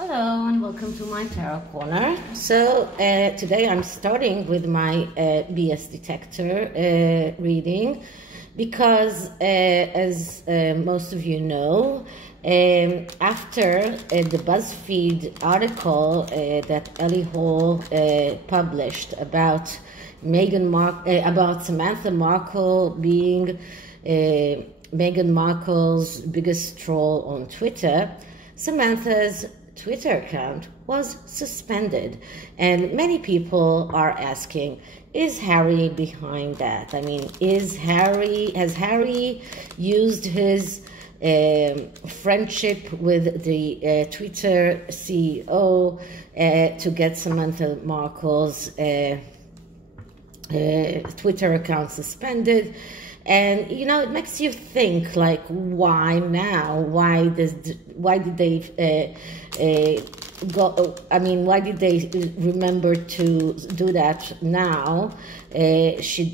Hello and welcome to my tarot corner. So today I'm starting with my BS detector reading because as most of you know, after the BuzzFeed article that Ellie Hall published about about Samantha Markle being Meghan Markle's biggest troll on Twitter, Samantha's Twitter account was suspended, and many people are asking, is Harry behind that? I mean, has Harry used his friendship with the Twitter CEO to get Samantha Markle's Twitter account suspended? And you know, it makes you think, like, why now? Why did they go? I mean, why did they remember to do that now? She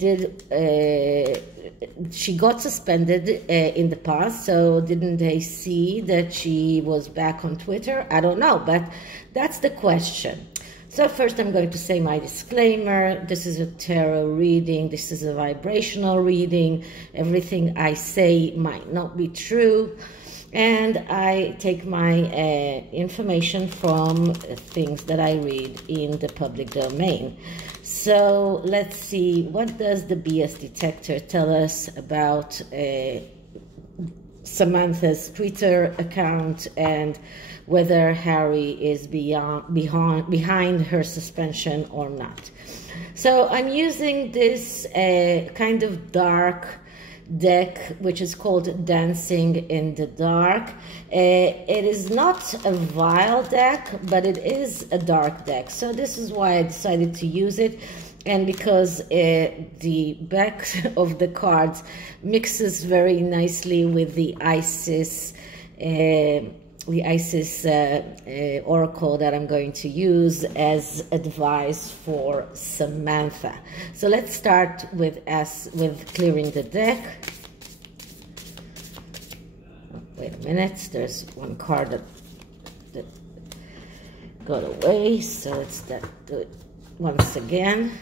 got suspended in the past, so didn't they see that she was back on Twitter? I don't know, but that's the question. So first I'm going to say my disclaimer. This is a tarot reading. This is a vibrational reading. Everything I say might not be true. And I take my information from things that I read in the public domain. So let's see, what does the BS detector tell us about Samantha's Twitter account and whether Harry is behind her suspension or not. So I'm using this kind of dark deck, which is called Dancing in the Dark. It is not a vile deck, but it is a dark deck. So this is why I decided to use it. And because the back of the cards mixes very nicely with the Isis oracle that I'm going to use as advice for Samantha. So let's start with clearing the deck. Wait a minute, there's one card that got away, so let's do it once again.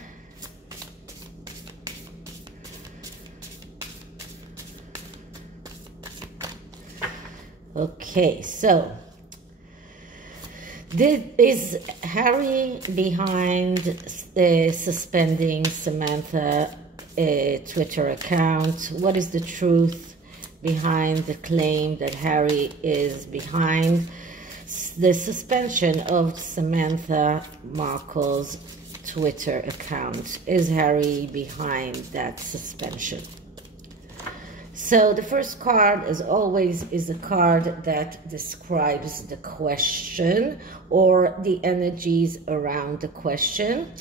Okay, so is Harry behind suspending Samantha Twitter account? What is the truth behind the claim that Harry is behind the suspension of Samantha Markle's Twitter account? Is Harry behind that suspension? So the first card, as always, is a card that describes the question or the energies around the question.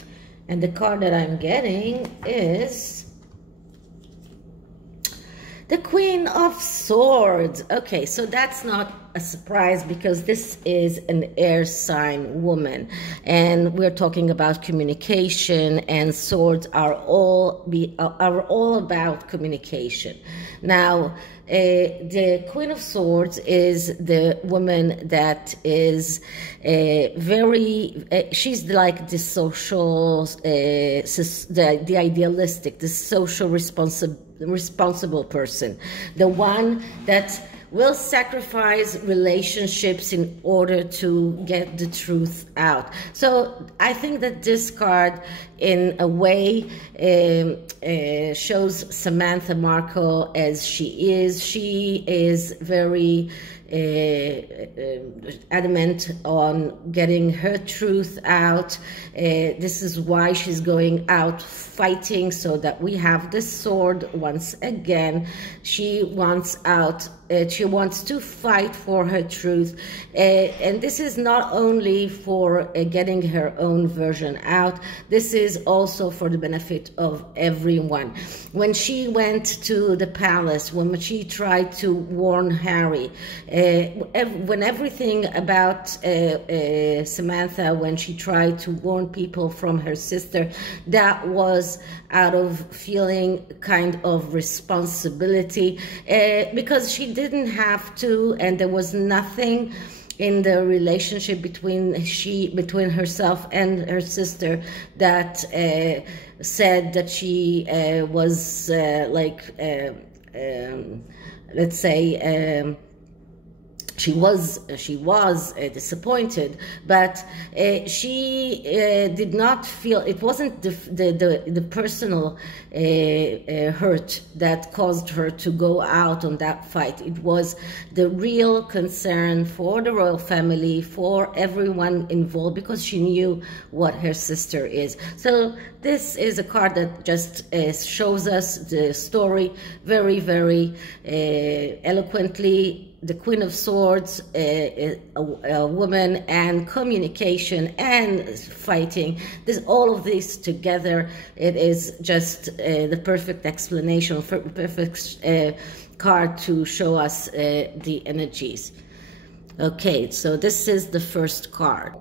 And the card that I'm getting is the Queen of Swords. Okay, so that's not a surprise because this is an air sign woman, and we're talking about communication, and swords are all about communication. Now, the Queen of Swords is the woman that is she's like the social, the idealistic, the social responsible person, the one that will sacrifice relationships in order to get the truth out. So I think that this card, in a way, shows Samantha Markle as she is. She is very adamant on getting her truth out. This is why she's going out fighting, so that we have this sword once again. She wants to fight for her truth, and this is not only for getting her own version out. This is also for the benefit of everyone. When she went to the palace, when she tried to warn Harry, when everything about Samantha, when she tried to warn people from her sister, that was out of feeling kind of responsibility, because she didn't have to, and there was nothing in the relationship between herself and her sister, that said that she was let's say she was disappointed, but she did not feel, it wasn't the personal hurt that caused her to go out on that fight. It was the real concern for the royal family, for everyone involved, because she knew what her sister is. So this is a card that just shows us the story very, very eloquently. The Queen of Swords, a woman, and communication and fighting. There's all of this together. It is just the perfect explanation, perfect card to show us the energies. Okay, so this is the first card.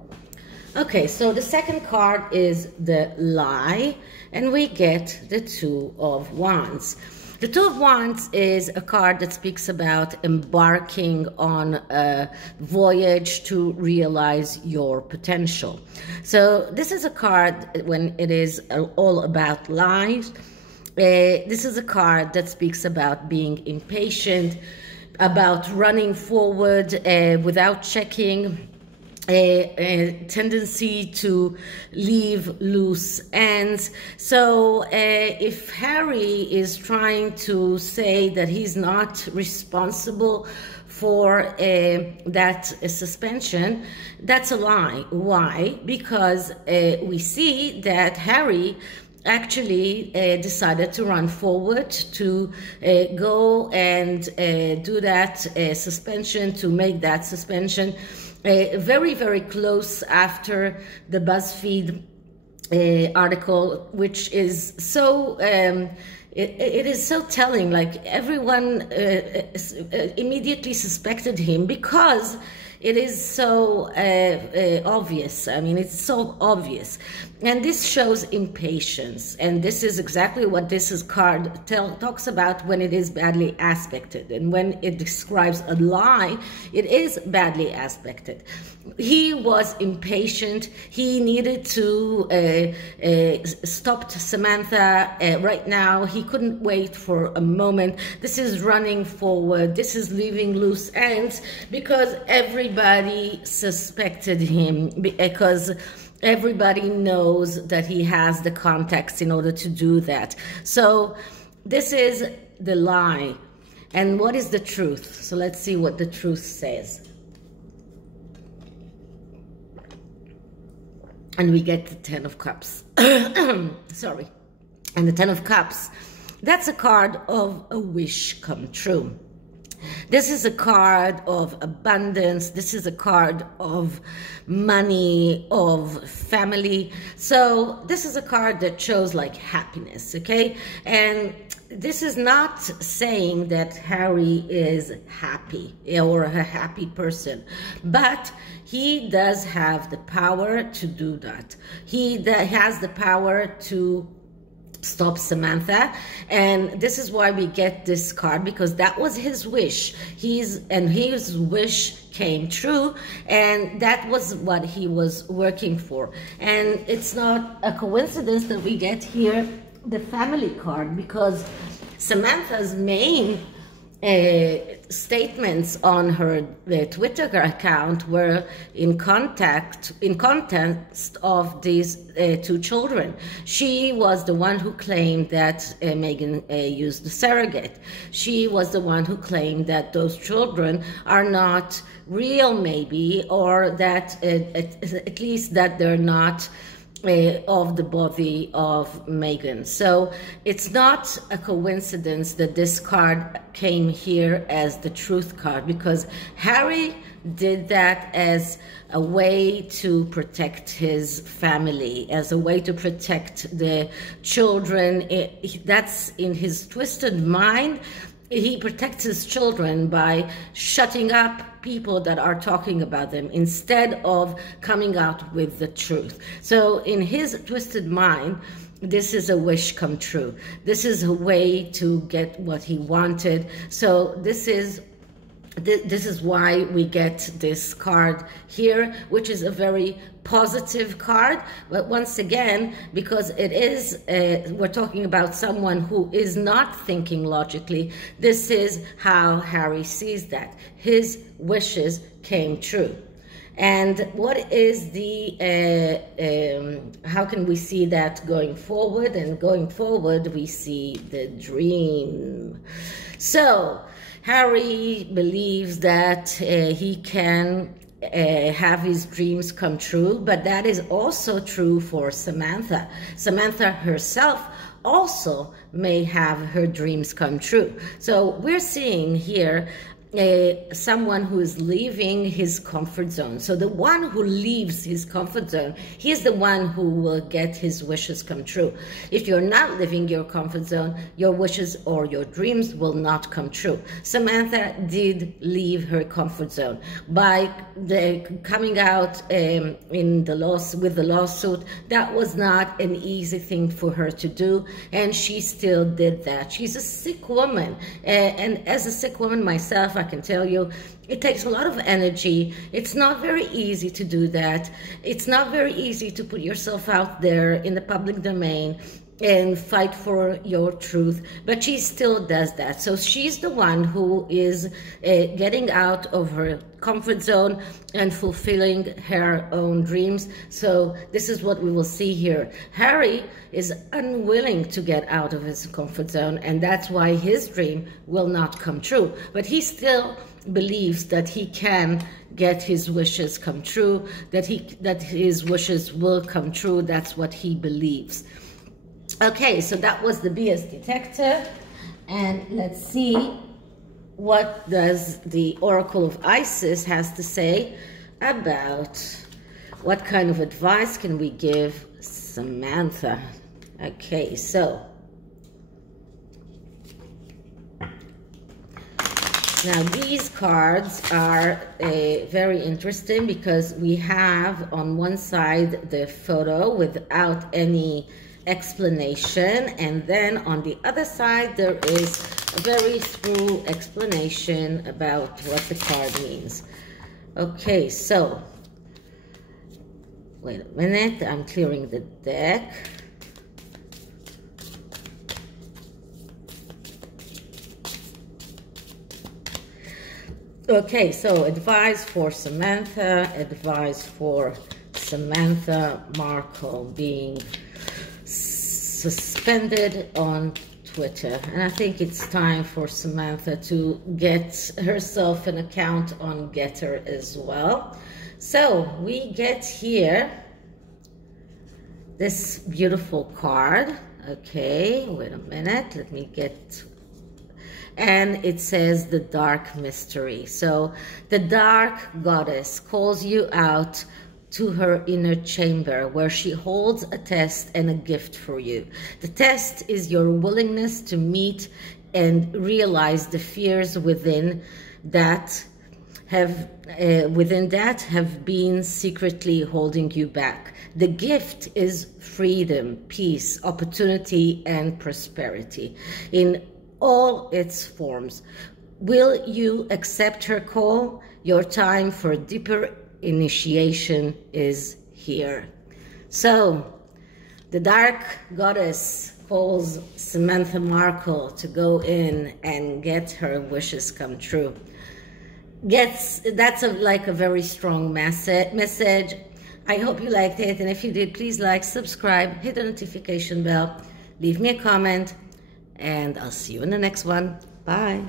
Okay, so the second card is the lie, and we get the Two of Wands. The Two of Wands is a card that speaks about embarking on a voyage to realize your potential. So this is a card when it is all about lies. This is a card that speaks about being impatient, about running forward without checking, a tendency to leave loose ends. So if Harry is trying to say that he's not responsible for that suspension, that's a lie. Why? Because we see that Harry actually decided to run forward, to go and do that suspension, to make that suspension very, very close after the BuzzFeed article, which is so it is so telling. Like, everyone immediately suspected him because it is so obvious. I mean, it's so obvious. And this shows impatience. And this is exactly what this card talks about when it is badly aspected. And when it describes a lie, it is badly aspected. He was impatient. He needed to stop Samantha right now. He couldn't wait for a moment. This is running forward. This is leaving loose ends because everybody suspected him, because everybody knows that he has the context in order to do that. So this is the lie. And what is the truth? So let's see what the truth says. And we get the Ten of Cups. Sorry. And the Ten of Cups, that's a card of a wish come true. This is a card of abundance. This is a card of money, of family. So this is a card that shows like happiness, okay? And this is not saying that Harry is happy or a happy person, but he does have the power to do that. He has the power to stop Samantha, and this is why we get this card, because that was his wish. His wish came true, and that was what he was working for. And it's not a coincidence that we get here the family card, because Samantha's main statements on her Twitter account were in context of these two children. She was the one who claimed that Meghan used the surrogate. She was the one who claimed that those children are not real, maybe, or that at least that they're not of the body of Meghan. So it's not a coincidence that this card came here as the truth card, because Harry did that as a way to protect his family, as a way to protect the children. That's in his twisted mind. He protects his children by shutting up people that are talking about them instead of coming out with the truth. So in his twisted mind, this is a wish come true. This is a way to get what he wanted. So this is This is why we get this card here, which is a very positive card. But once again, because it is, we're talking about someone who is not thinking logically, this is how Harry sees that. His wishes came true. And what is the, how can we see that going forward? And going forward, we see the dream. So, Harry believes that he can have his dreams come true, but that is also true for Samantha. Samantha herself also may have her dreams come true. So we're seeing here someone who is leaving his comfort zone. So the one who leaves his comfort zone, he is the one who will get his wishes come true. If you're not living your comfort zone, your wishes or your dreams will not come true. Samantha did leave her comfort zone by coming out with the lawsuit. That was not an easy thing for her to do, and she still did that. She's a sick woman, and as a sick woman myself, I can tell you, it takes a lot of energy. It's not very easy to do that. It's not very easy to put yourself out there in the public domain and fight for your truth, but she still does that. So she's the one who is getting out of her comfort zone and fulfilling her own dreams. So this is what we will see here. Harry is unwilling to get out of his comfort zone, and that's why his dream will not come true. But he still believes that he can get his wishes come true, that his wishes will come true. That's what he believes. Okay, so that was the BS detector, and let's see what does the Oracle of Isis has to say about what kind of advice can we give Samantha. Okay, so now these cards are very interesting because we have on one side the photo without any explanation, and then on the other side there is a very thorough explanation about what the card means. Okay, so wait a minute, I'm clearing the deck. Okay, so advice for Samantha, advice for Samantha Markle being suspended on Twitter. And I think it's time for Samantha to get herself an account on GETTR as well. So we get here this beautiful card. Okay, wait a minute, let me get, and it says the dark mystery. So the dark goddess calls you out to her inner chamber where she holds a test and a gift for you. The test is your willingness to meet and realize the fears within that have been secretly holding you back. The gift is freedom, peace, opportunity, and prosperity in all its forms. Will you accept her call? Your time for deeper initiation is here. So the dark goddess calls Samantha Markle to go in and get her wishes come true. That's like a very strong message. I hope you liked it, and if you did, please like, subscribe, hit the notification bell, leave me a comment, and I'll see you in the next one. Bye.